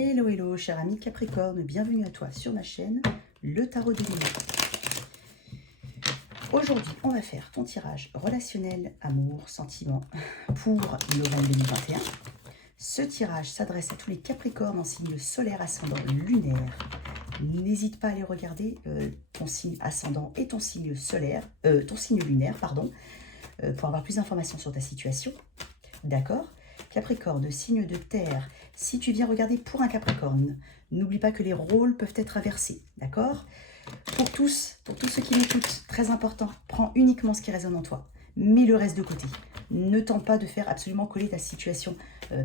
Hello, hello, cher ami Capricorne, bienvenue à toi sur ma chaîne, le Tarot de Luna. Aujourd'hui, on va faire ton tirage relationnel, amour, sentiment pour novembre 2021. Ce tirage s'adresse à tous les Capricornes en signe solaire, ascendant, lunaire. N'hésite pas à aller regarder ton signe ascendant et ton signe solaire, ton signe lunaire, pardon, pour avoir plus d'informations sur ta situation. D'accord ? Capricorne, signe de terre. Si tu viens regarder pour un Capricorne, n'oublie pas que les rôles peuvent être inversés. D'accord ? Pour tous ceux qui m'écoutent, très important, prends uniquement ce qui résonne en toi. Mets le reste de côté. Ne tente pas de faire absolument coller ta situation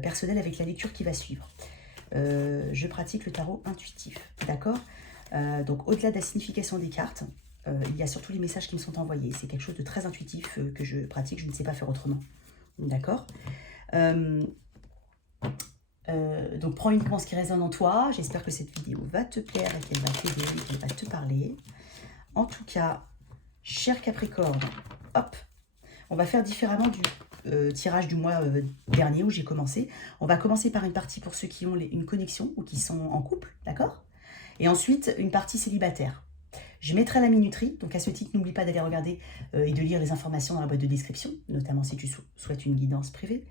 personnelle avec la lecture qui va suivre. Je pratique le tarot intuitif. D'accord ? Donc, au-delà de la signification des cartes, il y a surtout les messages qui me sont envoyés. C'est quelque chose de très intuitif que je pratique. Je ne sais pas faire autrement. D'accord ? Donc prends uniquement ce qui résonne en toi. J'espère que cette vidéo va te plaire et qu'elle va t'aider et qu'elle va te parler. En tout cas, cher Capricorne, hop, on va faire différemment du tirage du mois dernier où j'ai commencé. On va commencer par une partie pour ceux qui ont une connexion ou qui sont en couple, d'accord ? Et ensuite, une partie célibataire. Je mettrai la minuterie, donc à ce titre, n'oublie pas d'aller regarder et de lire les informations dans la boîte de description, notamment si tu souhaites une guidance privée.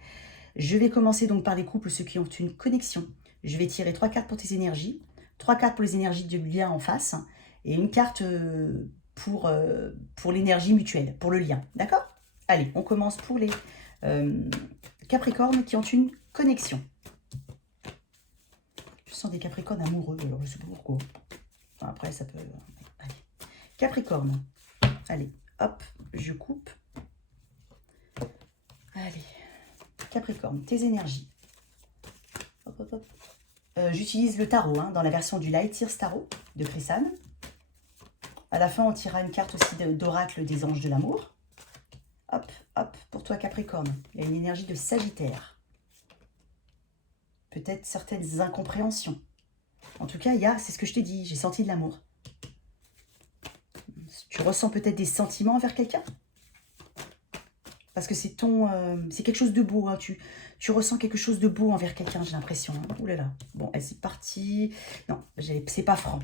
Je vais commencer donc par les couples, ceux qui ont une connexion. Je vais tirer 3 cartes pour tes énergies, 3 cartes pour les énergies du lien en face, et une carte pour l'énergie mutuelle, pour le lien. D'accord ? Allez, on commence pour les Capricornes qui ont une connexion. Je sens des Capricornes amoureux, alors je ne sais pas pourquoi. Après, ça peut... Allez. Capricorne. Allez, hop, je coupe. Allez. Capricorne, tes énergies. Hop, hop, hop. J'utilise le tarot dans la version du Light Years Tarot de Chrisanne. À la fin, on tirera une carte aussi d'oracle des anges de l'amour. Hop, hop, pour toi Capricorne. Il y a une énergie de Sagittaire. Peut-être certaines incompréhensions. En tout cas, c'est ce que je t'ai dit, j'ai senti de l'amour. Tu ressens peut-être des sentiments envers quelqu'un ? Parce que c'est c'est quelque chose de beau. Hein. Tu ressens quelque chose de beau envers quelqu'un, j'ai l'impression. Hein. Ouh là là. Bon, c'est parti. Non, c'est pas franc.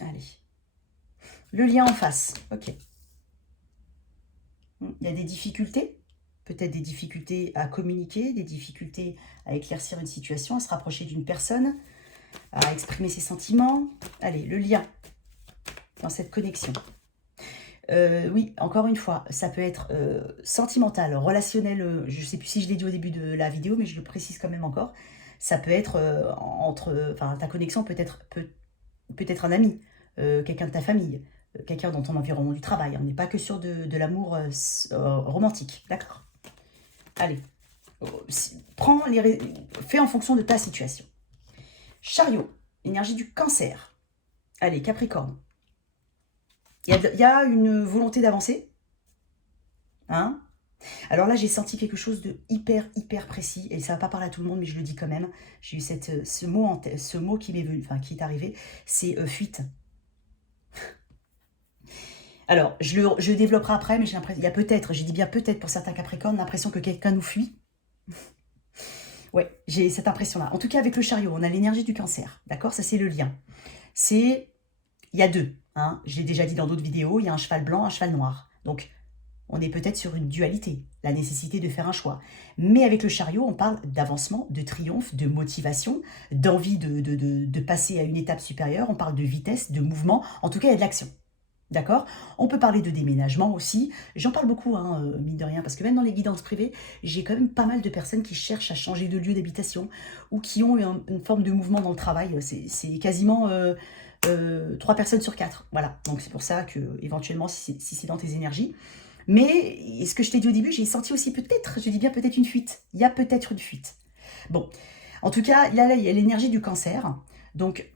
Allez. Le lien en face. Ok. Il y a des difficultés. Peut-être des difficultés à communiquer, des difficultés à éclaircir une situation, à se rapprocher d'une personne, à exprimer ses sentiments. Allez, le lien dans cette connexion. Oui, encore une fois, ça peut être sentimental, relationnel, je ne sais plus si je l'ai dit au début de la vidéo, mais je le précise quand même encore. Ça peut être ta connexion peut être un ami, quelqu'un de ta famille, quelqu'un dans ton environnement du travail. On n'est pas que sur de l'amour romantique, d'accord ? Allez, fais en fonction de ta situation. Chariot, énergie du Cancer. Allez, Capricorne. Il y a une volonté d'avancer. Hein ? Alors là, j'ai senti quelque chose de hyper précis. Et ça ne va pas parler à tout le monde, mais je le dis quand même. J'ai eu ce mot qui m'est venu, qui est arrivé. C'est fuite. Alors, je développerai après, mais j'ai l'impression... Il y a peut-être, j'ai dit bien peut-être pour certains Capricornes, l'impression que quelqu'un nous fuit. Ouais, j'ai cette impression-là. En tout cas, avec le Chariot, on a l'énergie du Cancer. D'accord ? Ça, c'est le lien. Il y a deux. Hein, je l'ai déjà dit dans d'autres vidéos, il y a un cheval blanc, un cheval noir. Donc, on est peut-être sur une dualité, la nécessité de faire un choix. Mais avec le Chariot, on parle d'avancement, de triomphe, de motivation, d'envie de passer à une étape supérieure. On parle de vitesse, de mouvement. En tout cas, il y a de l'action. D'accord ? On peut parler de déménagement aussi. J'en parle beaucoup, mine de rien, parce que même dans les guidances privées, j'ai quand même pas mal de personnes qui cherchent à changer de lieu d'habitation ou qui ont une forme de mouvement dans le travail. C'est quasiment... 3 personnes sur 4, voilà. Donc c'est pour ça que éventuellement si c'est dans tes énergies. Mais ce que je t'ai dit au début, j'ai senti aussi peut-être, je dis bien peut-être une fuite. Il y a peut-être une fuite. Bon, en tout cas, là il y a l'énergie du Cancer. Donc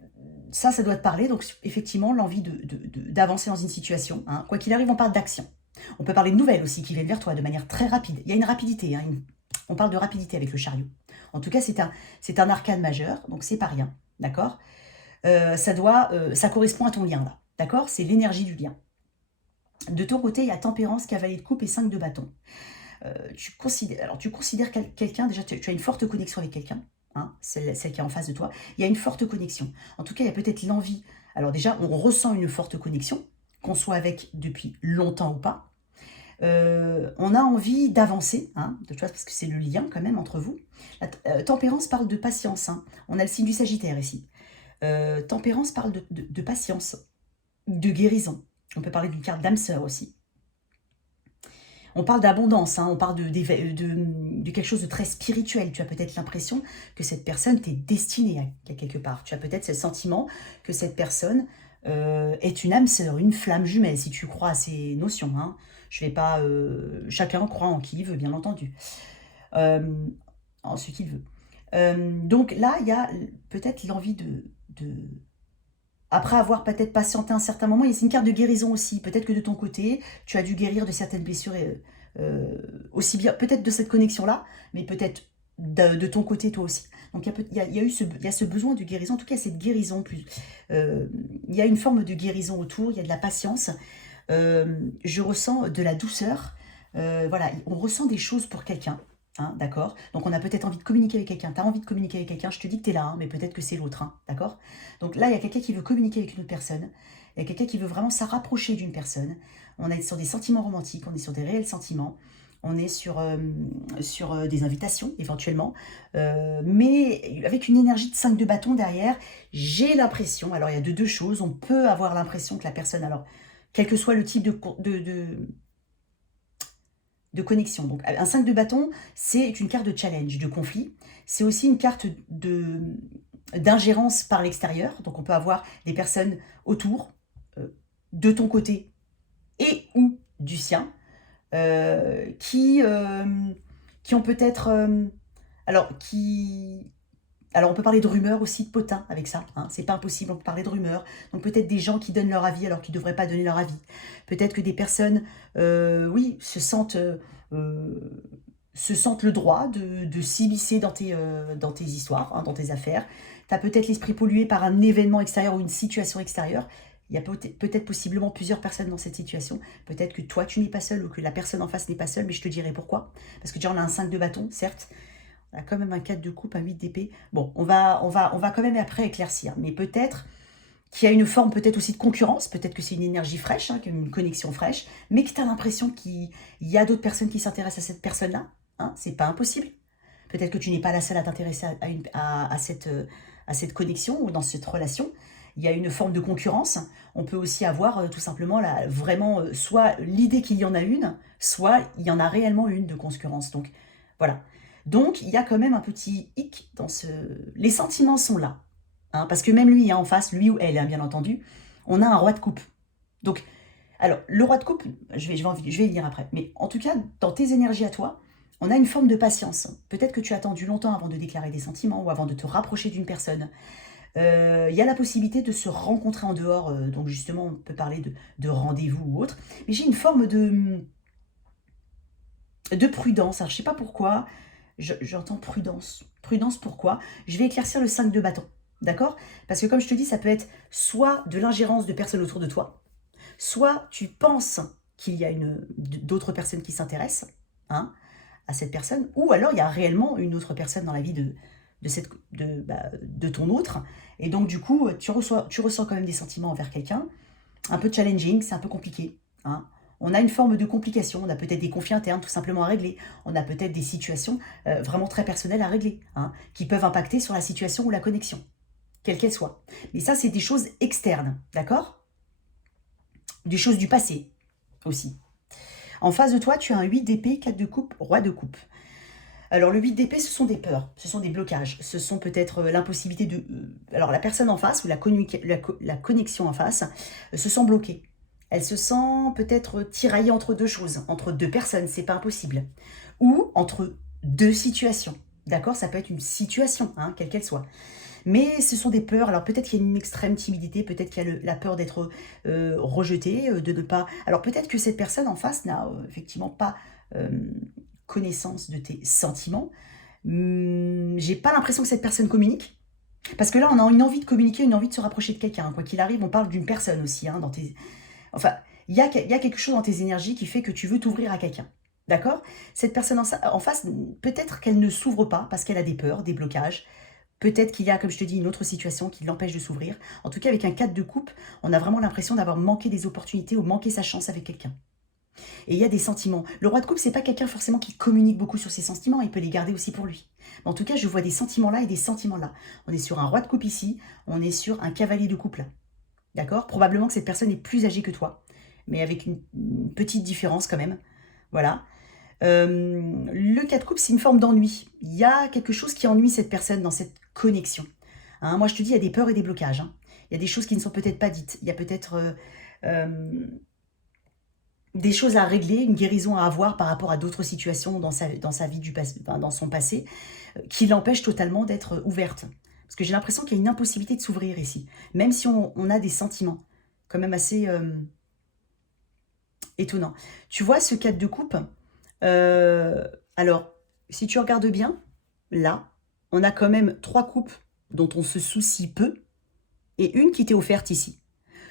ça doit te parler. Donc effectivement, l'envie d'avancer dans une situation. Hein. Quoi qu'il arrive, on parle d'action. On peut parler de nouvelles aussi qui viennent vers toi de manière très rapide. Il y a une rapidité. Hein, on parle de rapidité avec le Chariot. En tout cas, c'est un arcane majeur, donc c'est pas rien. D'accord ? Ça correspond à ton lien là, d'accord ? C'est l'énergie du lien. De ton côté, il y a tempérance, cavalier de coupe et 5 de bâton. Tu considères quelqu'un, déjà tu as une forte connexion avec quelqu'un, hein, celle qui est en face de toi. Il y a une forte connexion. En tout cas, il y a peut-être l'envie. Alors déjà, on ressent une forte connexion, qu'on soit avec depuis longtemps ou pas. On a envie d'avancer, hein, tu vois, parce que c'est le lien quand même entre vous. La tempérance parle de patience, hein. On a le signe du Sagittaire ici. Tempérance parle de patience, de guérison. On peut parler d'une carte d'âme sœur aussi. On parle d'abondance, hein, on parle de quelque chose de très spirituel. Tu as peut-être l'impression que cette personne t'est destinée à quelque part. Tu as peut-être ce sentiment que cette personne est une âme sœur, une flamme jumelle, si tu crois à ces notions. Hein. Je vais pas... chacun croit en qui il veut, bien entendu. En ce qu'il veut. Donc là, il y a peut-être l'envie de... Après avoir peut-être patienté un certain moment, c'est une carte de guérison aussi. Peut-être que de ton côté, tu as dû guérir de certaines blessures, aussi bien peut-être de cette connexion-là, mais peut-être de ton côté toi aussi. Donc il y a ce besoin de guérison, en tout cas cette guérison. Il y a une forme de guérison autour, il y a de la patience. Je ressens de la douceur. Voilà, on ressent des choses pour quelqu'un. Hein, d'accord. Donc on a peut-être envie de communiquer avec quelqu'un. Tu as envie de communiquer avec quelqu'un, je te dis que tu es là, hein, mais peut-être que c'est l'autre. Hein, d'accord. Donc là, il y a quelqu'un qui veut communiquer avec une autre personne. Il y a quelqu'un qui veut vraiment se rapprocher d'une personne. On est sur des sentiments romantiques, on est sur des réels sentiments. On est sur des invitations, éventuellement. Mais avec une énergie de 5 de bâton derrière, j'ai l'impression, alors il y a deux choses, on peut avoir l'impression que la personne, alors, quel que soit le type de connexion. Donc un 5 de bâton, c'est une carte de challenge, de conflit. C'est aussi une carte d'ingérence par l'extérieur. Donc on peut avoir des personnes autour, de ton côté et ou du sien, qui ont peut-être... alors, on peut parler de rumeurs aussi, de potins avec ça. Hein, c'est pas impossible, on peut parler de rumeurs. Donc, peut-être des gens qui donnent leur avis alors qu'ils ne devraient pas donner leur avis. Peut-être que des personnes, oui, se sentent le droit de s'immiscer dans tes histoires, hein, dans tes affaires. Tu as peut-être l'esprit pollué par un événement extérieur ou une situation extérieure. Il y a peut-être possiblement plusieurs personnes dans cette situation. Peut-être que toi, tu n'es pas seul ou que la personne en face n'est pas seule, mais je te dirai pourquoi. Parce que déjà, on a un 5 de bâton, certes. On a quand même un 4 de coupe, un 8 d'épée. Bon, on va quand même après éclaircir. Mais peut-être qu'il y a une forme peut-être aussi de concurrence. Peut-être que c'est une énergie fraîche, hein, une connexion fraîche. Mais que tu as l'impression qu'il y a d'autres personnes qui s'intéressent à cette personne-là. Hein, c'est pas impossible. Peut-être que tu n'es pas la seule à t'intéresser à cette connexion ou dans cette relation. Il y a une forme de concurrence. On peut aussi avoir tout simplement vraiment soit l'idée qu'il y en a une, soit il y en a réellement une de concurrence. Donc voilà. Donc, il y a quand même un petit hic dans ce... Les sentiments sont là. Hein, parce que même lui, hein, en face, lui ou elle, hein, bien entendu, on a un roi de coupe. Donc, alors, le roi de coupe, je vais y venir après. Mais en tout cas, dans tes énergies à toi, on a une forme de patience. Peut-être que tu as attendu longtemps avant de déclarer des sentiments ou avant de te rapprocher d'une personne. Il y a la possibilité de se rencontrer en dehors. Donc, justement, on peut parler de rendez-vous ou autre. Mais j'ai une forme de prudence. Alors, je ne sais pas pourquoi... J'entends prudence. Prudence, pourquoi? Je vais éclaircir le 5 de bâton. D'accord? Parce que comme je te dis, ça peut être soit de l'ingérence de personnes autour de toi, soit tu penses qu'il y a d'autres personnes qui s'intéressent, hein, à cette personne, ou alors il y a réellement une autre personne dans la vie de ton autre. Et donc du coup, tu ressens quand même des sentiments envers quelqu'un. Un peu challenging, c'est un peu compliqué. Hein. On a une forme de complication, on a peut-être des conflits internes tout simplement à régler, on a peut-être des situations vraiment très personnelles à régler, hein, qui peuvent impacter sur la situation ou la connexion, quelle qu'elle soit. Mais ça, c'est des choses externes, d'accord? Des choses du passé aussi. En face de toi, tu as un 8 d'épée, 4 de coupe, roi de coupe. Alors, le 8 d'épée, ce sont des peurs, ce sont des blocages, ce sont peut-être l'impossibilité de... alors, la personne en face ou la connexion en face se sent bloquée. Elle se sent peut-être tiraillée entre deux choses, entre deux personnes, c'est pas impossible. Ou entre deux situations. D'accord? Ça peut être une situation, hein, quelle qu'elle soit. Mais ce sont des peurs. Alors peut-être qu'il y a une extrême timidité, peut-être qu'il y a la peur d'être rejeté, de ne pas... Alors peut-être que cette personne en face n'a effectivement pas connaissance de tes sentiments. J'ai pas l'impression que cette personne communique. Parce que là, on a une envie de communiquer, une envie de se rapprocher de quelqu'un. Quoi qu'il arrive, on parle d'une personne aussi, hein, dans tes... Enfin, il y a quelque chose dans tes énergies qui fait que tu veux t'ouvrir à quelqu'un. D'accord? Cette personne en face, peut-être qu'elle ne s'ouvre pas parce qu'elle a des peurs, des blocages. Peut-être qu'il y a, comme je te dis, une autre situation qui l'empêche de s'ouvrir. En tout cas, avec un 4 de coupe, on a vraiment l'impression d'avoir manqué des opportunités ou manqué sa chance avec quelqu'un. Et il y a des sentiments. Le roi de coupe, c'est pas quelqu'un forcément qui communique beaucoup sur ses sentiments, il peut les garder aussi pour lui. Mais en tout cas, je vois des sentiments là et des sentiments là. On est sur un roi de coupe ici, on est sur un cavalier de coupe là. D'accord? Probablement que cette personne est plus âgée que toi, mais avec une petite différence quand même. Voilà. Le 4 de coupe, c'est une forme d'ennui. Il y a quelque chose qui ennuie cette personne dans cette connexion. Hein, moi, je te dis, il y a des peurs et des blocages. Hein. Il y a des choses qui ne sont peut-être pas dites. Il y a peut-être des choses à régler, une guérison à avoir par rapport à d'autres situations dans sa vie du passé, enfin, dans son passé, qui l'empêchent totalement d'être ouverte. Parce que j'ai l'impression qu'il y a une impossibilité de s'ouvrir ici. Même si on a des sentiments quand même assez étonnants. Tu vois, ce 4 de coupe, alors, si tu regardes bien, là, on a quand même 3 coupes dont on se soucie peu et une qui t'est offerte ici.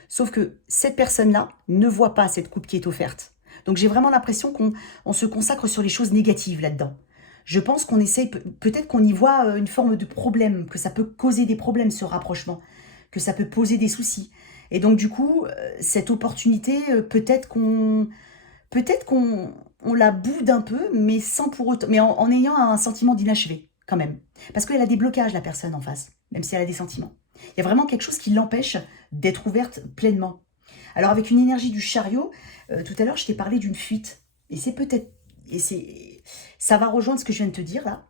Sauf que cette personne-là ne voit pas cette coupe qui est offerte. Donc j'ai vraiment l'impression qu'on se consacre sur les choses négatives là-dedans. Je pense qu'on essaye, peut-être qu'on y voit une forme de problème, que ça peut causer des problèmes ce rapprochement, que ça peut poser des soucis. Et donc du coup, cette opportunité, peut-être qu'on la boude un peu, mais sans pour autant, mais en ayant un sentiment d'inachevé quand même. Parce qu'elle a des blocages, la personne en face, même si elle a des sentiments. Il y a vraiment quelque chose qui l'empêche d'être ouverte pleinement. Alors avec une énergie du chariot, tout à l'heure je t'ai parlé d'une fuite. Et c'est peut-être, ça va rejoindre ce que je viens de te dire là.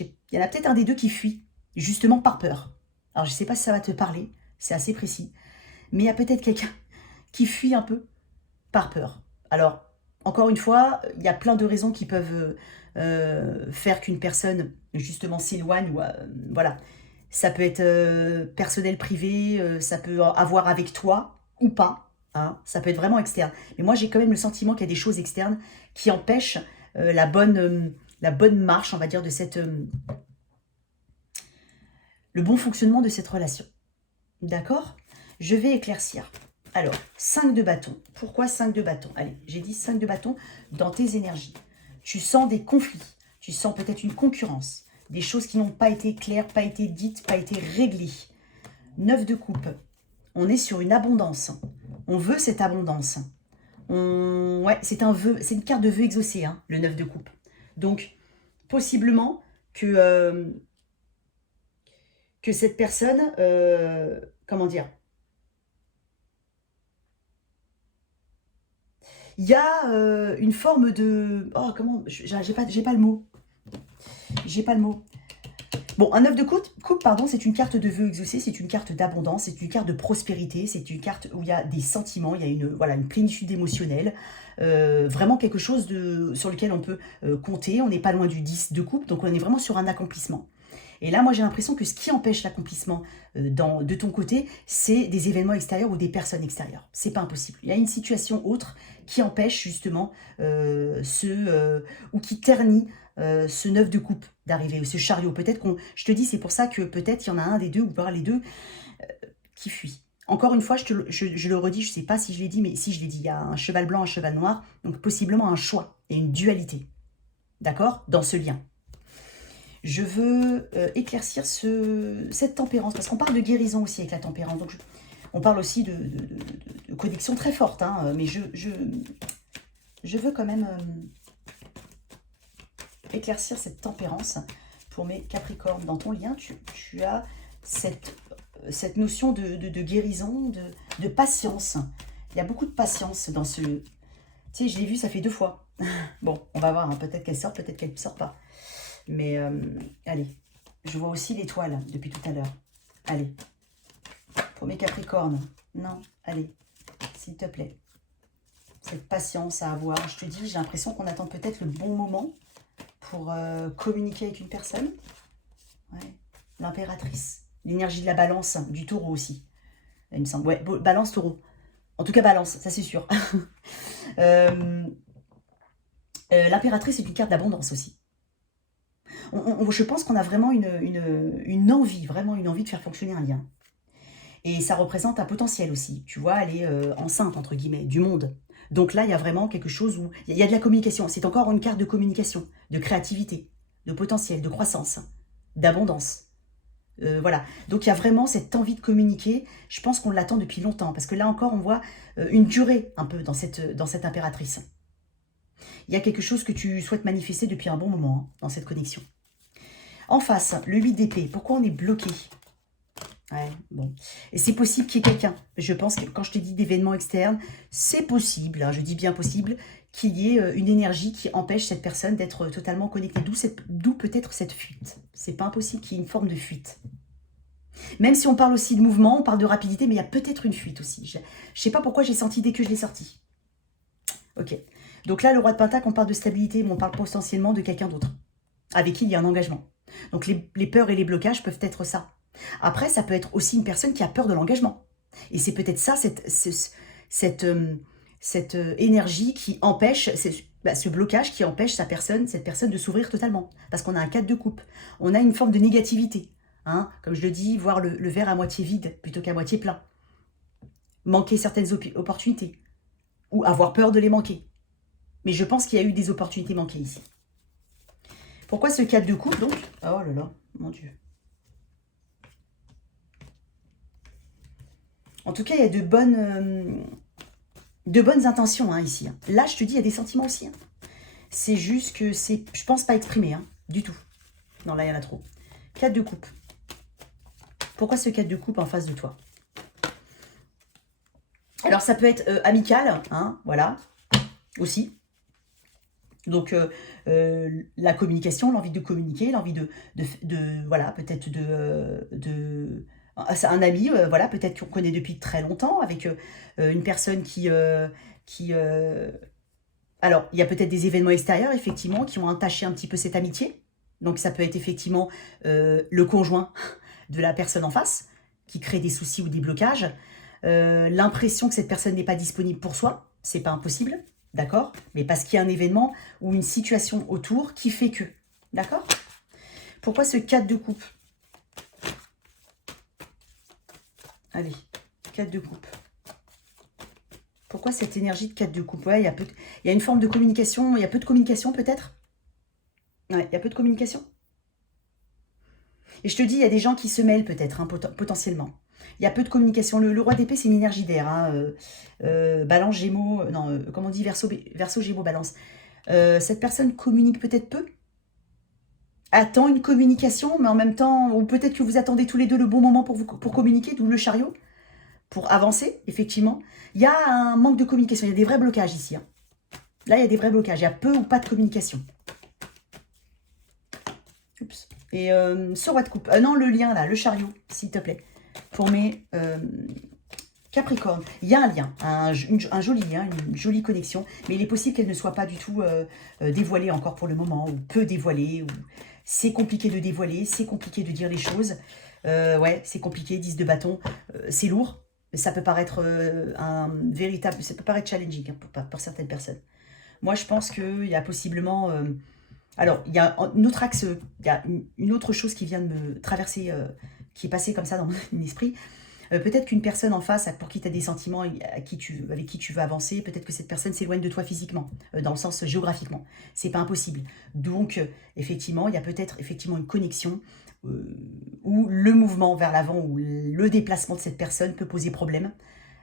Il y en a peut-être un des deux qui fuit, justement par peur. Alors je ne sais pas si ça va te parler, c'est assez précis. Mais il y a peut-être quelqu'un qui fuit un peu par peur. Alors, encore une fois, il y a plein de raisons qui peuvent faire qu'une personne justement s'éloigne. Voilà. Ça peut être personnel, privé, ça peut avoir avec toi ou pas. Hein, ça peut être vraiment externe. Mais moi, j'ai quand même le sentiment qu'il y a des choses externes qui empêchent la bonne marche, on va dire, de le bon fonctionnement de cette relation. D'accord? Je vais éclaircir. Alors, 5 de bâton. Pourquoi 5 de bâton? Allez, j'ai dit 5 de bâton dans tes énergies. Tu sens des conflits. Tu sens peut-être une concurrence. Des choses qui n'ont pas été claires, pas été dites, pas été réglées. 9 de coupe. On est sur une abondance. On veut cette abondance. Ouais, c'est un vœu, c'est une carte de vœu exaucé, hein, le 9 de coupe. Donc, possiblement que cette personne, comment dire, il y a une forme de... Oh, comment... J'ai pas le mot. J'ai pas le mot. Bon, un 9 de coupe, pardon, c'est une carte de vœu exaucé, c'est une carte d'abondance, c'est une carte de prospérité, c'est une carte où il y a des sentiments, il y a une plénitude émotionnelle, vraiment quelque chose sur lequel on peut compter. On n'est pas loin du 10 de coupe, donc on est vraiment sur un accomplissement. Et là, moi, j'ai l'impression que ce qui empêche l'accomplissement de ton côté, c'est des événements extérieurs ou des personnes extérieures. C'est pas impossible. Il y a une situation autre qui empêche justement ou qui ternit ce 9 de coupe d'arriver, ce chariot. Peut-être je te dis, c'est pour ça que peut-être il y en a un des deux, ou par les deux, qui fuit. Encore une fois, je le redis, je ne sais pas si je l'ai dit, mais si je l'ai dit, il y a un cheval blanc, un cheval noir, donc possiblement un choix et une dualité. D'accord? Dans ce lien. Je veux éclaircir cette tempérance, parce qu'on parle de guérison aussi avec la tempérance. Donc on parle aussi de connexion très forte, hein, mais je veux quand même éclaircir cette tempérance pour mes Capricornes. Dans ton lien, tu as cette notion de guérison, de patience. Il y a beaucoup de patience dans ce... Tu sais, je l'ai vu, ça fait 2 fois. Bon, on va voir, hein, peut-être qu'elle sort, peut-être qu'elle ne sort pas. Mais allez, je vois aussi l'étoile depuis tout à l'heure. Allez, pour mes Capricornes. Non, allez, s'il te plaît. Cette patience à avoir. Je te dis, j'ai l'impression qu'on attend peut-être le bon moment pour communiquer avec une personne. Ouais. L'impératrice. L'énergie de la balance, du taureau aussi. Il me semble. Ouais, balance, taureau. En tout cas, balance, ça c'est sûr. L'impératrice est une carte d'abondance aussi. Je pense qu'on a vraiment une envie, de faire fonctionner un lien. Et ça représente un potentiel aussi. Tu vois, elle est enceinte, entre guillemets, du monde. Donc là, il y a vraiment quelque chose où... Il y a de la communication. C'est encore une carte de communication, de créativité, de potentiel, de croissance, d'abondance, Voilà. Donc, il y a vraiment cette envie de communiquer. Je pense qu'on l'attend depuis longtemps. Parce que là encore, on voit une durée un peu dans cette impératrice. Il y a quelque chose que tu souhaites manifester depuis un bon moment dans cette connexion. En face, le 8 d'épée. Pourquoi on est bloqué? Ouais, bon. Et c'est possible qu'il y ait quelqu'un. Je pense que quand je te dis d'événements externes, c'est possible, hein, je dis bien possible, qu'il y ait une énergie qui empêche cette personne d'être totalement connectée. D'où peut-être cette fuite. C'est pas impossible qu'il y ait une forme de fuite. Même si on parle aussi de mouvement, on parle de rapidité, mais il y a peut-être une fuite aussi. Je sais pas pourquoi j'ai senti dès que je l'ai sorti. Ok. Donc là, le roi de Pentacle, on parle de stabilité, mais on parle potentiellement de quelqu'un d'autre, avec qui il y a un engagement. Donc les peurs et les blocages peuvent être ça. Après, ça peut être aussi une personne qui a peur de l'engagement. Et c'est peut-être ça, cette énergie qui empêche, ce blocage qui empêche cette personne de s'ouvrir totalement. Parce qu'on a un 4 de coupe. On a une forme de négativité. Hein, comme je le dis, voir le verre à moitié vide plutôt qu'à moitié plein. Manquer certaines opportunités. Ou avoir peur de les manquer. Mais je pense qu'il y a eu des opportunités manquées ici. Pourquoi ce 4 de coupe, donc? Oh là là, mon Dieu. En tout cas, il y a de bonnes intentions hein, ici. Là, je te dis, il y a des sentiments aussi. Hein. C'est juste que c'est, je pense, pas exprimé, hein, du tout. Non, là, il y en a trop. 4 de coupe. Pourquoi ce 4 de coupe en face de toi? Alors, ça peut être amical, hein, voilà, aussi. Donc, la communication, l'envie de communiquer, l'envie de voilà, peut-être un ami, voilà, peut-être qu'on connaît depuis très longtemps, avec une personne alors, il y a peut-être des événements extérieurs, effectivement, qui ont entaché un petit peu cette amitié. Donc, ça peut être effectivement le conjoint de la personne en face, qui crée des soucis ou des blocages. L'impression que cette personne n'est pas disponible pour soi, c'est pas impossible. D'accord? Mais parce qu'il y a un événement ou une situation autour qui fait que. D'accord? Pourquoi ce 4 de coupe? Allez, 4 de coupe. Pourquoi cette énergie de 4 de coupe? Ouais, il y a une forme de communication. Il y a peu de communication peut-être? Ouais, il y a peu de communication. Et je te dis, il y a des gens qui se mêlent peut-être, hein, potentiellement. Il y a peu de communication. Le roi d'épée, c'est une énergie d'air. Hein. Balance, Gémeaux, non, comment on dit, Verseau, Gémeaux, Balance. Cette personne communique peut-être peu. Attend une communication, mais en même temps, ou peut-être que vous attendez tous les deux le bon moment pour communiquer, d'où le chariot, pour avancer, effectivement. Il y a un manque de communication, il y a des vrais blocages ici. Hein. Là, il y a des vrais blocages, il y a peu ou pas de communication. Oups. Et ce roi de coupe, non, le lien là, le chariot, s'il te plaît. Pour mes Capricorne, il y a un lien, un joli lien, une jolie connexion, mais il est possible qu'elle ne soit pas du tout dévoilée encore pour le moment, ou peu dévoilée, ou c'est compliqué de dévoiler, c'est compliqué de dire les choses, ouais, c'est compliqué, 10 de bâton, c'est lourd, ça peut paraître ça peut paraître challenging hein, pour certaines personnes. Moi, je pense qu'il y a possiblement... alors, il y a un autre axe, il y a une autre chose qui vient de me traverser, qui est passée comme ça dans mon esprit. Peut-être qu'une personne en face, pour qui tu as des sentiments, avec qui tu veux avancer, peut-être que cette personne s'éloigne de toi physiquement, dans le sens géographiquement. C'est pas impossible. Donc, effectivement, il y a peut-être effectivement une connexion où le mouvement vers l'avant ou le déplacement de cette personne peut poser problème.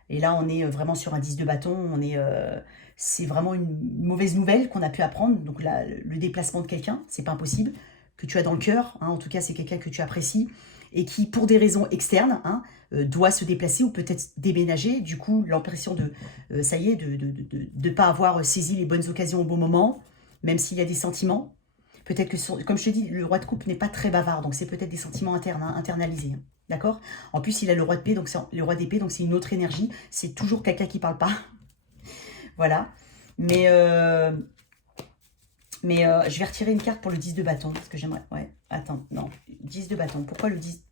Et là, on est vraiment sur un 10 de bâton, c'est vraiment une mauvaise nouvelle qu'on a pu apprendre. Donc là, le déplacement de quelqu'un, c'est pas impossible, que tu as dans le cœur, hein, en tout cas c'est quelqu'un que tu apprécies, et qui, pour des raisons externes, hein, doit se déplacer ou peut-être déménager. Du coup, l'impression ça y est, de ne pas avoir saisi les bonnes occasions au bon moment, même s'il y a des sentiments. Peut-être que, comme je te dis, le roi de coupe n'est pas très bavard, donc c'est peut-être des sentiments internes, hein, internalisés. Hein. D'accord? En plus, il a le roi d'épée, donc c'est une autre énergie. C'est toujours quelqu'un qui parle pas. Voilà. Mais je vais retirer une carte pour le 10 de bâton, parce que j'aimerais... Ouais, attends, non. 10 de bâton. Pourquoi le 10?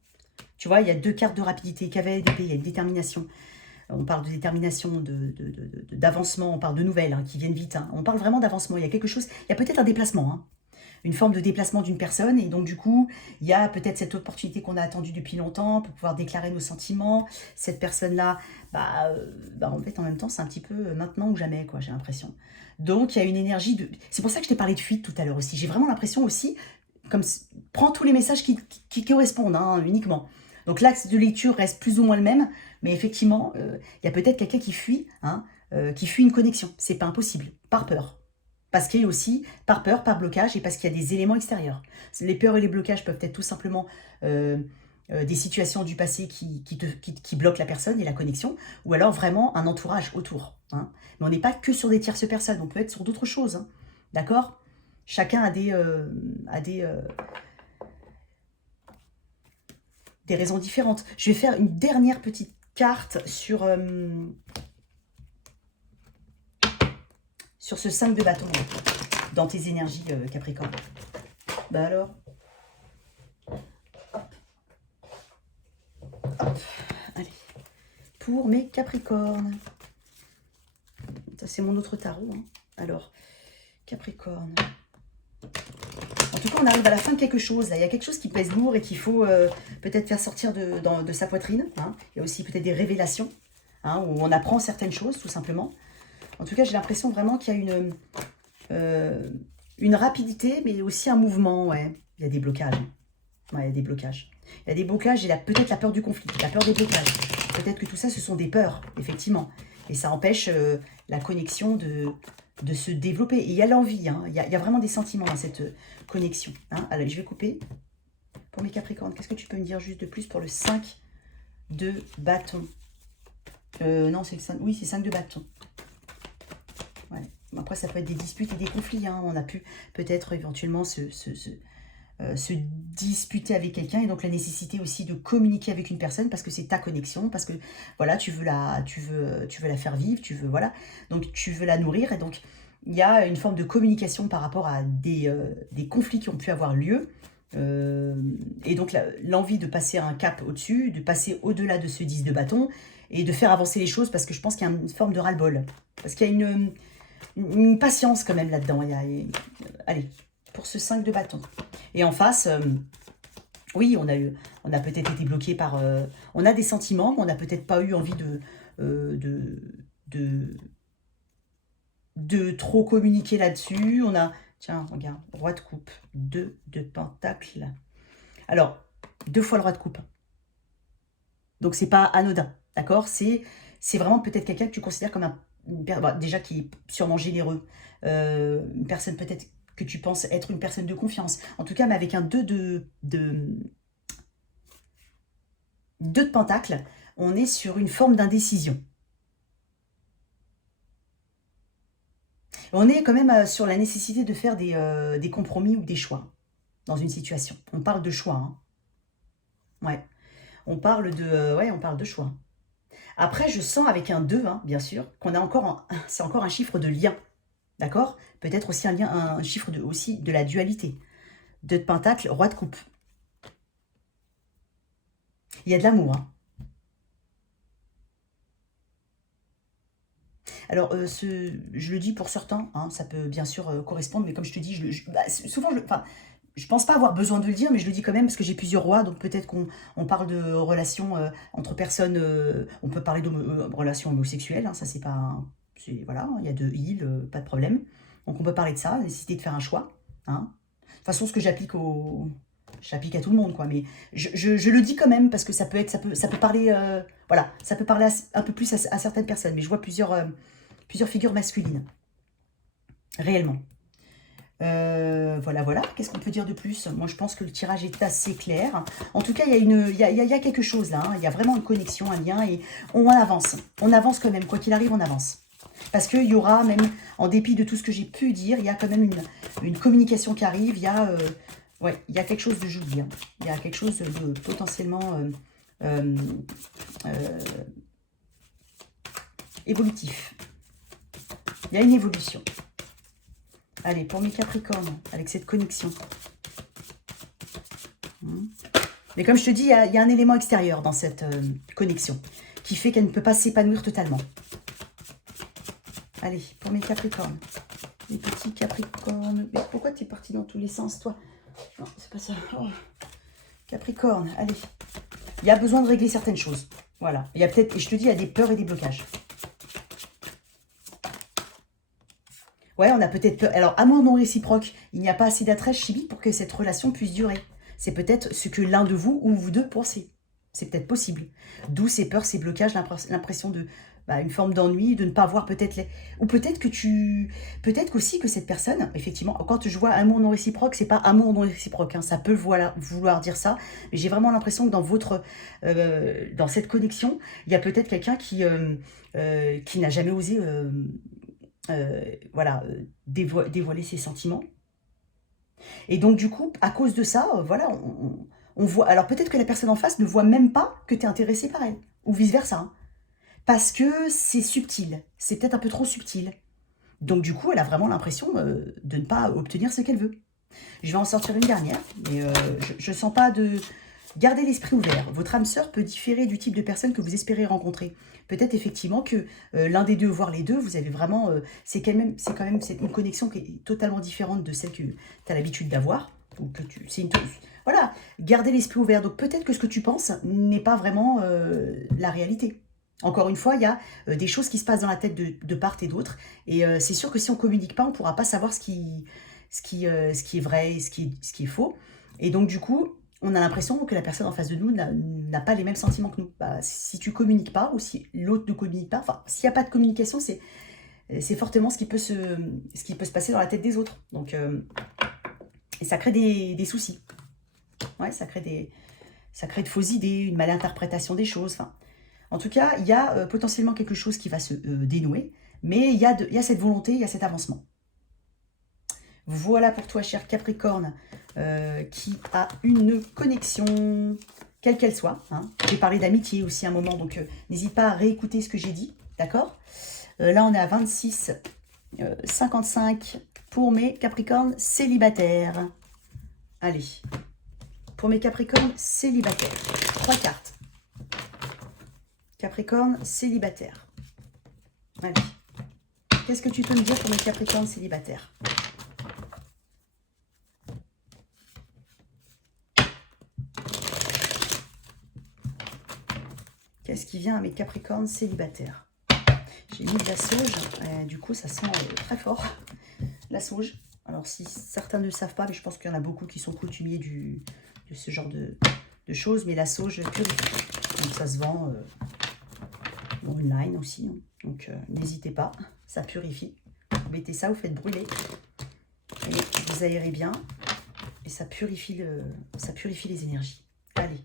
Tu vois, il y a deux cartes de rapidité. Cavalier d'épée, il y a une détermination. On parle de détermination, d'avancement, on parle de nouvelles hein, qui viennent vite. Hein. On parle vraiment d'avancement. Il y a quelque chose... Il y a peut-être un déplacement, hein. Une forme de déplacement d'une personne. Et donc, du coup, il y a peut-être cette opportunité qu'on a attendue depuis longtemps pour pouvoir déclarer nos sentiments. Cette personne-là, en fait, en même temps, c'est un petit peu maintenant ou jamais, quoi, j'ai l'impression. Donc, il y a une énergie de... C'est pour ça que je t'ai parlé de fuite tout à l'heure aussi. J'ai vraiment l'impression aussi prends tous les messages qui correspondent, hein, uniquement. Donc l'axe de lecture reste plus ou moins le même, mais effectivement, il y a peut-être quelqu'un qui fuit, hein, qui fuit une connexion. C'est pas impossible, par peur. Parce qu'il y a aussi par peur, par blocage, et parce qu'il y a des éléments extérieurs. Les peurs et les blocages peuvent être tout simplement des situations du passé qui bloquent la personne et la connexion, ou alors vraiment un entourage autour. Hein. Mais on n'est pas que sur des tierces personnes, on peut être sur d'autres choses. Hein. D'accord? Chacun a des raisons différentes. Je vais faire une dernière petite carte sur ce 5 de bâton dans tes énergies, Capricorne. Bah alors, hop, allez, pour mes Capricornes. Ça, c'est mon autre tarot. Hein. Alors, Capricorne. En tout cas, on arrive à la fin de quelque chose. Là. Il y a quelque chose qui pèse lourd et qu'il faut peut-être faire sortir de sa poitrine. Hein. Il y a aussi peut-être des révélations, hein, où on apprend certaines choses, tout simplement. En tout cas, j'ai l'impression vraiment qu'il y a une rapidité, mais aussi un mouvement. Ouais. Il y a des blocages. Ouais, il y a des blocages. Il y a des blocages et peut-être la peur du conflit, la peur des blocages. Peut-être que tout ça, ce sont des peurs, effectivement. Et ça empêche la connexion de se développer. Et il y a l'envie, hein. Il y a vraiment des sentiments dans cette connexion. Hein. Alors, je vais couper. Pour mes Capricornes, qu'est-ce que tu peux me dire juste de plus pour le 5 de bâton? Non, c'est le 5. Oui, c'est 5 de bâton. Ouais. Après, ça peut être des disputes et des conflits. Hein. On a pu peut-être éventuellement se disputer avec quelqu'un, et donc la nécessité aussi de communiquer avec une personne parce que c'est ta connexion, parce que voilà, tu veux la faire vivre, voilà, donc tu veux la nourrir, et donc il y a une forme de communication par rapport à des conflits qui ont pu avoir lieu, et donc l'envie de passer un cap au-dessus, de passer au-delà de ce 10 de bâton et de faire avancer les choses, parce que je pense qu'il y a une forme de ras-le-bol, parce qu'il y a une patience quand même là-dedans. Allez, pour ce 5 de bâton. Et en face, oui, on a peut-être été bloqué par... on a des sentiments, mais on n'a peut-être pas eu envie de trop communiquer là-dessus. On a... Tiens, regarde, roi de coupe, 2 de pentacle. Alors, 2 fois le roi de coupe. Donc, c'est pas anodin, d'accord? C'est vraiment peut-être quelqu'un que tu considères comme déjà qui est sûrement généreux. Une personne peut-être que tu penses être une personne de confiance. En tout cas, mais avec un 2 de pentacle, on est sur une forme d'indécision. On est quand même sur la nécessité de faire des compromis ou des choix dans une situation. On parle de choix. Hein. Ouais. On parle de choix. Après, je sens avec un 2, hein, bien sûr, qu'on a encore c'est encore un chiffre de lien. D'accord? Peut-être aussi un chiffre aussi de la dualité. 2 de pentacle, roi de coupe. Il y a de l'amour. Hein. Alors, je le dis pour certains, hein, ça peut bien sûr correspondre, mais comme je te dis, souvent, je pense pas avoir besoin de le dire, mais je le dis quand même parce que j'ai plusieurs rois, donc peut-être qu'on parle de relations entre personnes, on peut parler de relations homosexuelles, hein, ça c'est pas... Voilà, il y a 2 îles, pas de problème. Donc on peut parler de ça, la nécessité de faire un choix. Hein. De toute façon, ce que j'applique à tout le monde, quoi. Mais je le dis quand même parce que ça peut parler, voilà, ça peut parler un peu plus à certaines personnes. Mais je vois plusieurs figures masculines, réellement. Voilà. Qu'est-ce qu'on peut dire de plus? Moi, je pense que le tirage est assez clair. En tout cas, il y a quelque chose là. Hein. Il y a vraiment une connexion, un lien, et on avance. On avance quand même. Quoi qu'il arrive, on avance. Parce qu'il y aura, même en dépit de tout ce que j'ai pu dire, il y a quand même une communication qui arrive. Il y a quelque chose de joli. Hein. Il y a quelque chose de potentiellement évolutif. Il y a une évolution. Allez, pour mes Capricornes, avec cette connexion. Mais comme je te dis, il y a un élément extérieur dans cette connexion qui fait qu'elle ne peut pas s'épanouir totalement. Allez, pour mes Capricornes. Les petits Capricornes. Mais pourquoi tu es parti dans tous les sens, toi? Non, c'est pas ça. Oh. Capricorne, allez. Il y a besoin de régler certaines choses. Voilà. Il y a peut-être, et je te dis, il y a des peurs et des blocages. Ouais, on a peut-être peur. Alors, amour non réciproque, il n'y a pas assez d'attrait chimique pour que cette relation puisse durer. C'est peut-être ce que l'un de vous ou vous deux pensez. C'est peut-être possible. D'où ces peurs, ces blocages, l'impression de une forme d'ennui, de ne pas voir peut-être les... Ou peut-être que tu... Peut-être qu'aussi que cette personne, effectivement, quand je vois amour non réciproque, c'est pas amour non réciproque. Hein, ça peut vouloir dire ça. Mais j'ai vraiment l'impression que dans dans cette connexion, il y a peut-être quelqu'un qui n'a jamais osé... voilà, dévoiler ses sentiments. Et donc, du coup, à cause de ça, voilà, on voit... Alors, peut-être que la personne en face ne voit même pas que tu es intéressé par elle, ou vice-versa. Hein, parce que c'est subtil, c'est peut-être un peu trop subtil. Donc, du coup, elle a vraiment l'impression de ne pas obtenir ce qu'elle veut. Je vais en sortir une dernière, mais je ne sens pas de... Gardez l'esprit ouvert. Votre âme sœur peut différer du type de personne que vous espérez rencontrer. Peut-être effectivement que l'un des deux, voire les deux, vous avez vraiment... c'est quand même une connexion qui est totalement différente de celle que tu as l'habitude d'avoir. Ou que voilà, gardez l'esprit ouvert. Donc peut-être que ce que tu penses n'est pas vraiment la réalité. Encore une fois, il y a des choses qui se passent dans la tête de part et d'autre. Et c'est sûr que si on ne communique pas, on ne pourra pas savoir ce qui est vrai et ce qui est faux. Et donc du coup... on a l'impression que la personne en face de nous n'a pas les mêmes sentiments que nous. Si tu communiques pas, ou si l'autre ne communique pas, enfin, s'il n'y a pas de communication, c'est fortement ce qui peut se passer dans la tête des autres. Donc, et ça crée des soucis. Ouais, ça crée de fausses idées, une malinterprétation des choses. Enfin, en tout cas, il y a potentiellement quelque chose qui va se dénouer, mais il y a cette volonté, il y a cet avancement. Voilà pour toi, cher Capricorne, qui a une connexion, quelle qu'elle soit. Hein. J'ai parlé d'amitié aussi à un moment, donc n'hésite pas à réécouter ce que j'ai dit, d'accord. Là, on est à 26, 55 pour mes Capricornes célibataires. Allez, pour mes Capricornes célibataires, 3 cartes. Capricorne célibataire. Allez, qu'est-ce que tu peux me dire pour mes Capricornes célibataires ? Qu'est-ce qui vient à mes Capricornes célibataires? J'ai mis de la sauge, du coup ça sent très fort, la sauge. Alors si certains ne le savent pas, mais je pense qu'il y en a beaucoup qui sont coutumiers de ce genre de choses, mais la sauge purifie. Donc ça se vend online aussi, hein. Donc n'hésitez pas, ça purifie. Vous mettez ça, vous faites brûler, et vous aérez bien, et ça purifie les énergies. Allez,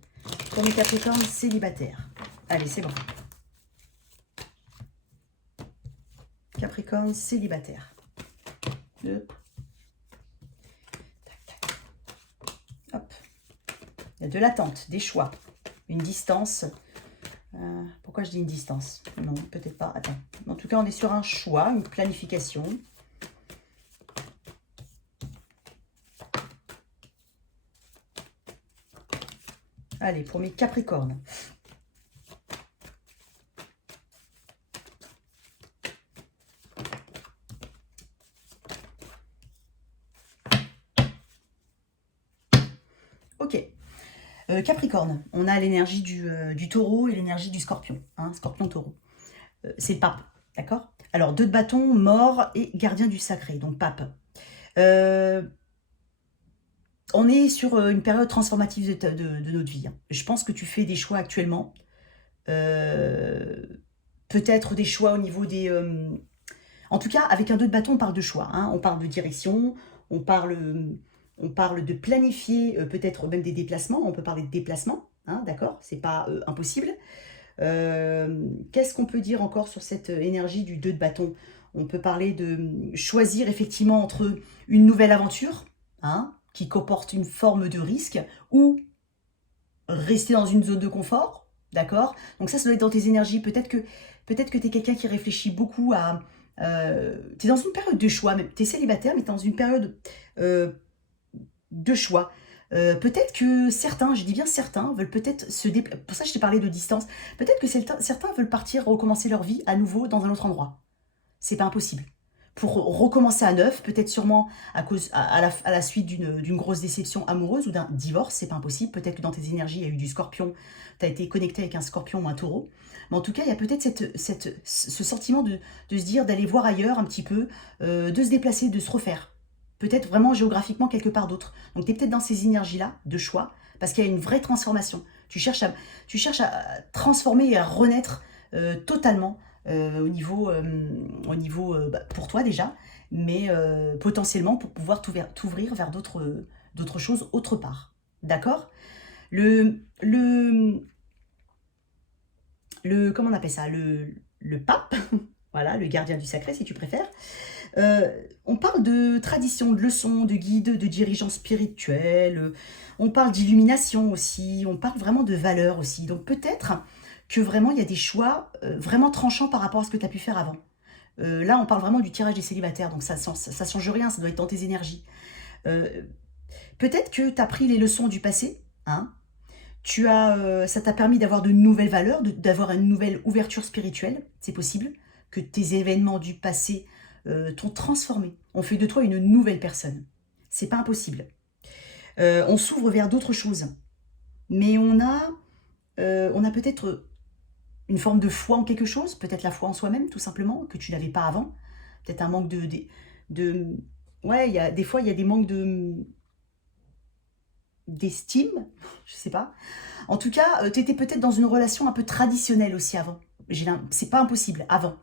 pour mes Capricornes célibataires. Allez, c'est bon. Capricorne célibataire. Hop. Hop. Il y a de l'attente, des choix, une distance. Pourquoi je dis une distance? Non, peut-être pas. Attends. En tout cas, on est sur un choix, une planification. Allez, pour mes Capricornes. Ok. Capricorne, on a l'énergie du taureau et l'énergie du scorpion. Hein, scorpion-taureau. C'est le pape, d'accord? Alors, 2 de bâton, mort et gardien du sacré, donc pape. On est sur une période transformative de notre vie. Hein. Je pense que tu fais des choix actuellement. Peut-être des choix au niveau des... En tout cas, avec un 2 de bâton, on parle de choix. Hein. On parle de direction, on parle de planifier peut-être même des déplacements. On peut parler de déplacement, hein, d'accord? C'est pas impossible. Qu'est-ce qu'on peut dire encore sur cette énergie du 2 de bâton? On peut parler de choisir effectivement entre une nouvelle aventure, hein, qui comporte une forme de risque, ou rester dans une zone de confort, d'accord? Donc ça doit être dans tes énergies. Peut-être que tu es quelqu'un qui réfléchit beaucoup à... tu es dans une période de choix, tu es célibataire, mais tu es dans une période de choix. Peut-être que certains, je dis bien certains, veulent peut-être se déplacer. Pour ça, je t'ai parlé de distance. Peut-être que certains veulent partir, recommencer leur vie à nouveau dans un autre endroit. C'est pas impossible. pour recommencer à neuf, peut-être sûrement à la suite d'une grosse déception amoureuse ou d'un divorce, c'est pas impossible. Peut-être que dans tes énergies, il y a eu du scorpion, tu as été connecté avec un scorpion ou un taureau. Mais en tout cas, il y a peut-être ce sentiment de se dire, d'aller voir ailleurs un petit peu, de se déplacer, de se refaire. Peut-être vraiment géographiquement quelque part d'autre. Donc tu es peut-être dans ces énergies-là de choix, parce qu'il y a une vraie transformation. Tu cherches à transformer et à renaître totalement pour toi déjà, mais potentiellement pour pouvoir t'ouvrir vers d'autres choses autre part. D'accord. Le, comment on appelle ça, le pape, voilà, le gardien du sacré si tu préfères. On parle de tradition, de leçons, de guides, de dirigeants spirituels, on parle d'illumination aussi, on parle vraiment de valeurs aussi. Donc peut-être que vraiment il y a des choix vraiment tranchants par rapport à ce que tu as pu faire avant. Là, on parle vraiment du tirage des célibataires, donc ça change rien, ça doit être dans tes énergies. Euh, Peut-être que tu as pris les leçons du passé, hein, ça t'a permis d'avoir de nouvelles valeurs, d'avoir une nouvelle ouverture spirituelle, c'est possible, que tes événements du passé t'ont transformé, ont fait de toi une nouvelle personne. C'est pas impossible. On s'ouvre vers d'autres choses, mais on a peut-être une forme de foi en quelque chose, peut-être la foi en soi-même, tout simplement, que tu n'avais pas avant. Peut-être un manque de ouais, des fois, il y a des manques d'estime, je sais pas. En tout cas, tu étais peut-être dans une relation un peu traditionnelle aussi avant. C'est pas impossible, avant.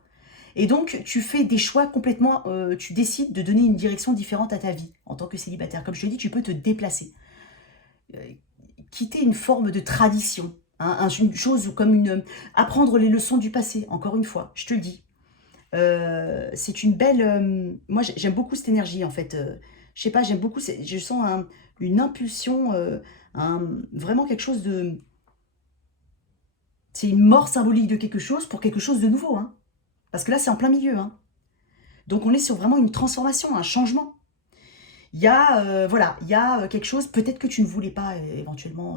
Et donc, tu fais des choix complètement, tu décides de donner une direction différente à ta vie en tant que célibataire. Comme je te dis, tu peux te déplacer. Euh, Quitter une forme de tradition, hein, une chose comme apprendre les leçons du passé, encore une fois, je te le dis. C'est une belle... moi, j'aime beaucoup cette énergie, en fait. Je sais pas, j'aime beaucoup, je sens une impulsion, vraiment quelque chose de... C'est une mort symbolique de quelque chose pour quelque chose de nouveau, hein. Parce que là, c'est en plein milieu, hein. Donc, on est sur vraiment une transformation, un changement. Voilà, il y a quelque chose, peut-être que tu ne voulais pas éventuellement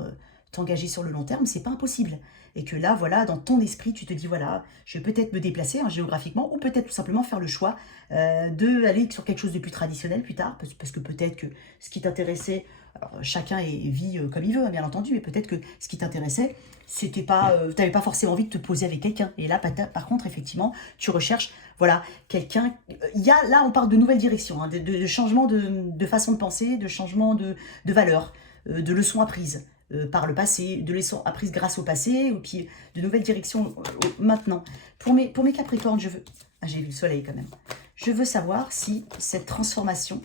t'engager sur le long terme, c'est pas impossible. Et que là, voilà, dans ton esprit, tu te dis, voilà, je vais peut-être me déplacer hein, géographiquement, ou peut-être tout simplement faire le choix d'aller sur quelque chose de plus traditionnel plus tard, parce que peut-être que ce qui t'intéressait, alors chacun vit comme il veut, hein, bien entendu, mais peut-être que ce qui t'intéressait, c'était pas, t'avais pas forcément envie de te poser avec quelqu'un. Et là, par contre, effectivement, tu recherches, voilà, quelqu'un. Là, on parle de nouvelles directions, hein, de changement de façon de penser, de changement de valeurs, de leçons apprises par le passé, de leçons apprises grâce au passé, et puis de nouvelles directions maintenant. Pour mes Capricornes, je veux... Ah, j'ai vu le soleil quand même. Je veux savoir si cette transformation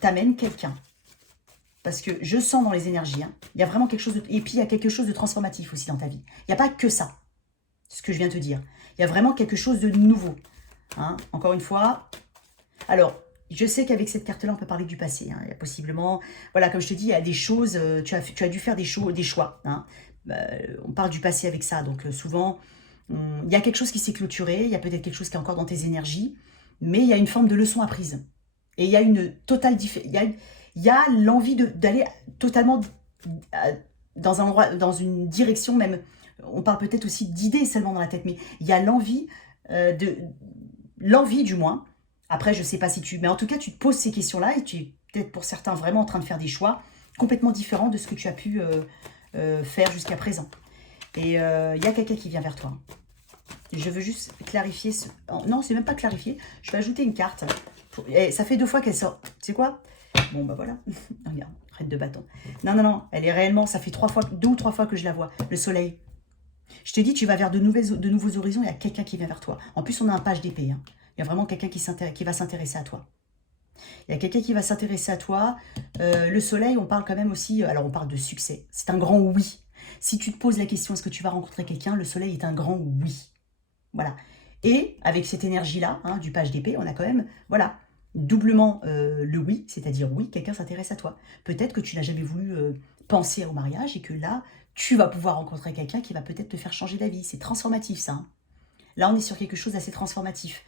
t'amène quelqu'un. Parce que je sens dans les énergies, hein, il y a vraiment quelque chose de... Et puis, il y a quelque chose de transformatif aussi dans ta vie. Il n'y a pas que ça, ce que je viens de te dire. Il y a vraiment quelque chose de nouveau. Hein, encore une fois. Alors, je sais qu'avec cette carte-là, on peut parler du passé. Hein, il y a possiblement... Voilà, comme je te dis, il y a des choses... tu as dû faire des choix. Hein. On parle du passé avec ça. Donc, souvent, il y a quelque chose qui s'est clôturé. Il y a peut-être quelque chose qui est encore dans tes énergies. Mais il y a une forme de leçon apprise. Et il y a une totale différence. Il y a l'envie d'aller totalement dans un endroit, dans une direction même. On parle peut-être aussi d'idées seulement dans la tête, mais il y a l'envie du moins. Après, je sais pas si mais en tout cas, tu te poses ces questions-là et tu es peut-être pour certains vraiment en train de faire des choix complètement différents de ce que tu as pu faire jusqu'à présent. Et il y a quelqu'un qui vient vers toi. Je veux juste clarifier non, c'est même pas clarifier. Je vais ajouter une carte. Ça fait 2 fois qu'elle sort. Tu sais quoi? Bon, bah voilà. Regarde, reine de bâton. Non, non, non. Elle est réellement... Ça fait 2 ou 3 fois que je la vois. Le soleil. Je te dis, tu vas vers de nouveaux horizons. Il y a quelqu'un qui vient vers toi. En plus, on a un page d'épée. Hein. Il y a vraiment quelqu'un qui va s'intéresser à toi. Il y a quelqu'un qui va s'intéresser à toi. Le soleil, on parle quand même aussi... Alors, on parle de succès. C'est un grand oui. Si tu te poses la question, est-ce que tu vas rencontrer quelqu'un? Le soleil est un grand oui. Voilà. Et avec cette énergie-là, hein, du page d'épée, on a quand même, voilà, doublement le oui, c'est-à-dire oui, quelqu'un s'intéresse à toi. Peut-être que tu n'as jamais voulu penser au mariage et que là, tu vas pouvoir rencontrer quelqu'un qui va peut-être te faire changer d'avis. C'est transformatif, ça. Hein. Là, on est sur quelque chose d'assez transformatif.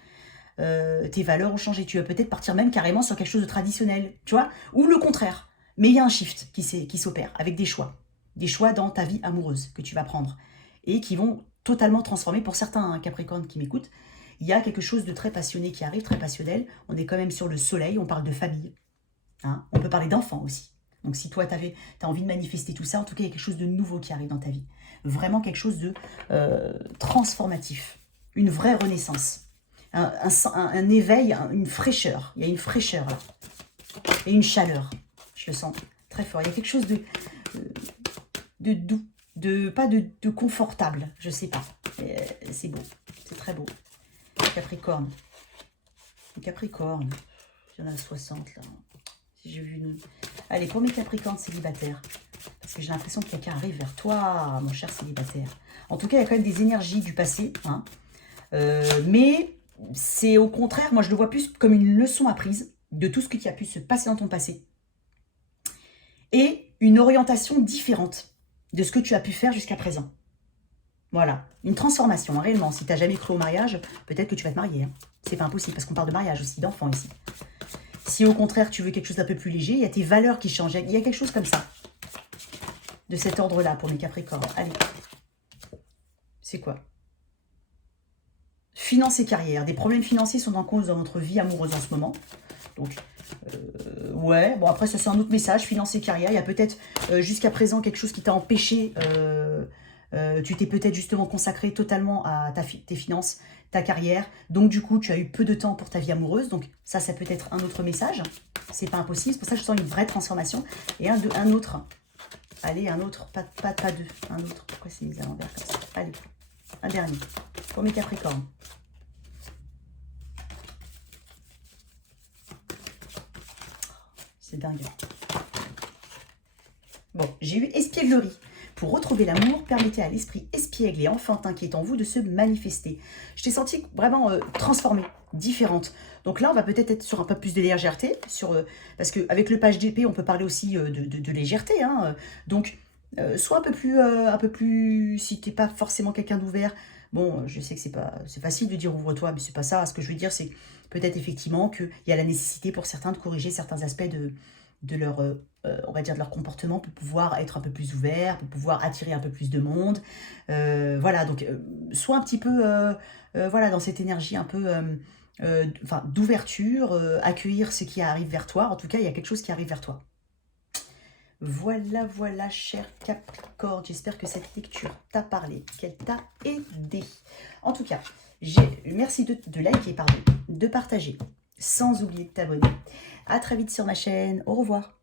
Tes valeurs ont changé. Tu vas peut-être partir même carrément sur quelque chose de traditionnel, tu vois, ou le contraire. Mais il y a un shift qui s'opère avec des choix. Des choix dans ta vie amoureuse que tu vas prendre et qui vont totalement transformé pour certains Capricornes qui m'écoutent, il y a quelque chose de très passionné qui arrive, très passionnel. On est quand même sur le soleil, on parle de famille. Hein. On peut parler d'enfants aussi. Donc si toi, tu as envie de manifester tout ça, en tout cas, il y a quelque chose de nouveau qui arrive dans ta vie. Vraiment quelque chose de transformatif. Une vraie renaissance. Un éveil, une fraîcheur. Il y a une fraîcheur là. Et une chaleur. Je le sens très fort. Il y a quelque chose de doux. Pas de confortable. Je sais pas. C'est beau. C'est très beau. Capricorne. Capricorne. Il y en a 60 là. Si j'ai vu une... Allez, pour mes Capricornes célibataires. Parce que j'ai l'impression que quelqu'un arrive vers toi, mon cher célibataire. En tout cas, il y a quand même des énergies du passé. Hein. Mais c'est au contraire, moi je le vois plus comme une leçon apprise de tout ce qui a pu se passer dans ton passé. Et une orientation différente de ce que tu as pu faire jusqu'à présent. Voilà, une transformation, hein, réellement. Si tu n'as jamais cru au mariage, peut-être que tu vas te marier. Hein. C'est pas impossible, parce qu'on parle de mariage aussi, d'enfants ici. Si au contraire, tu veux quelque chose d'un peu plus léger, il y a tes valeurs qui changent. Il y a quelque chose comme ça. De cet ordre-là pour mes Capricornes. Allez. C'est quoi? Finances et carrière. Des problèmes financiers sont en cause dans votre vie amoureuse en ce moment. Donc, ouais. Bon, après, ça, c'est un autre message. Finances et carrière. Il y a peut-être, jusqu'à présent, quelque chose qui t'a empêché. Tu t'es peut-être justement consacré totalement à tes finances, ta carrière. Donc, du coup, tu as eu peu de temps pour ta vie amoureuse. Donc, ça peut être un autre message. C'est pas impossible. C'est pour ça que je sens une vraie transformation. Et un autre. Allez, un autre. Pas deux. Un autre. Pourquoi c'est mis à l'envers comme ça? Allez. Un dernier. Pour mes Capricornes. C'est dingue. Bon, j'ai eu espièglerie. Pour retrouver l'amour, permettez à l'esprit espiègle et enfantin qui est en vous de se manifester. Je t'ai senti vraiment transformée, différente. Donc là, on va peut-être être sur un peu plus de légèreté, parce qu'avec le page d'épée, on peut parler aussi de légèreté. Hein, donc, sois un peu plus, si tu n'es pas forcément quelqu'un d'ouvert. Bon, je sais que c'est facile de dire ouvre-toi, mais c'est pas ça. Ce que je veux dire, c'est peut-être effectivement qu'il y a la nécessité pour certains de corriger certains aspects de leur, on va dire, de leur comportement pour pouvoir être un peu plus ouvert, pour pouvoir attirer un peu plus de monde. Voilà, donc sois un petit peu voilà, dans cette énergie un peu d'ouverture, accueillir ce qui arrive vers toi. En tout cas, il y a quelque chose qui arrive vers toi. Voilà, voilà, cher Capricorne. J'espère que cette lecture t'a parlé, qu'elle t'a aidé. En tout cas, merci de liker, pardon, de partager, sans oublier de t'abonner. À très vite sur ma chaîne. Au revoir.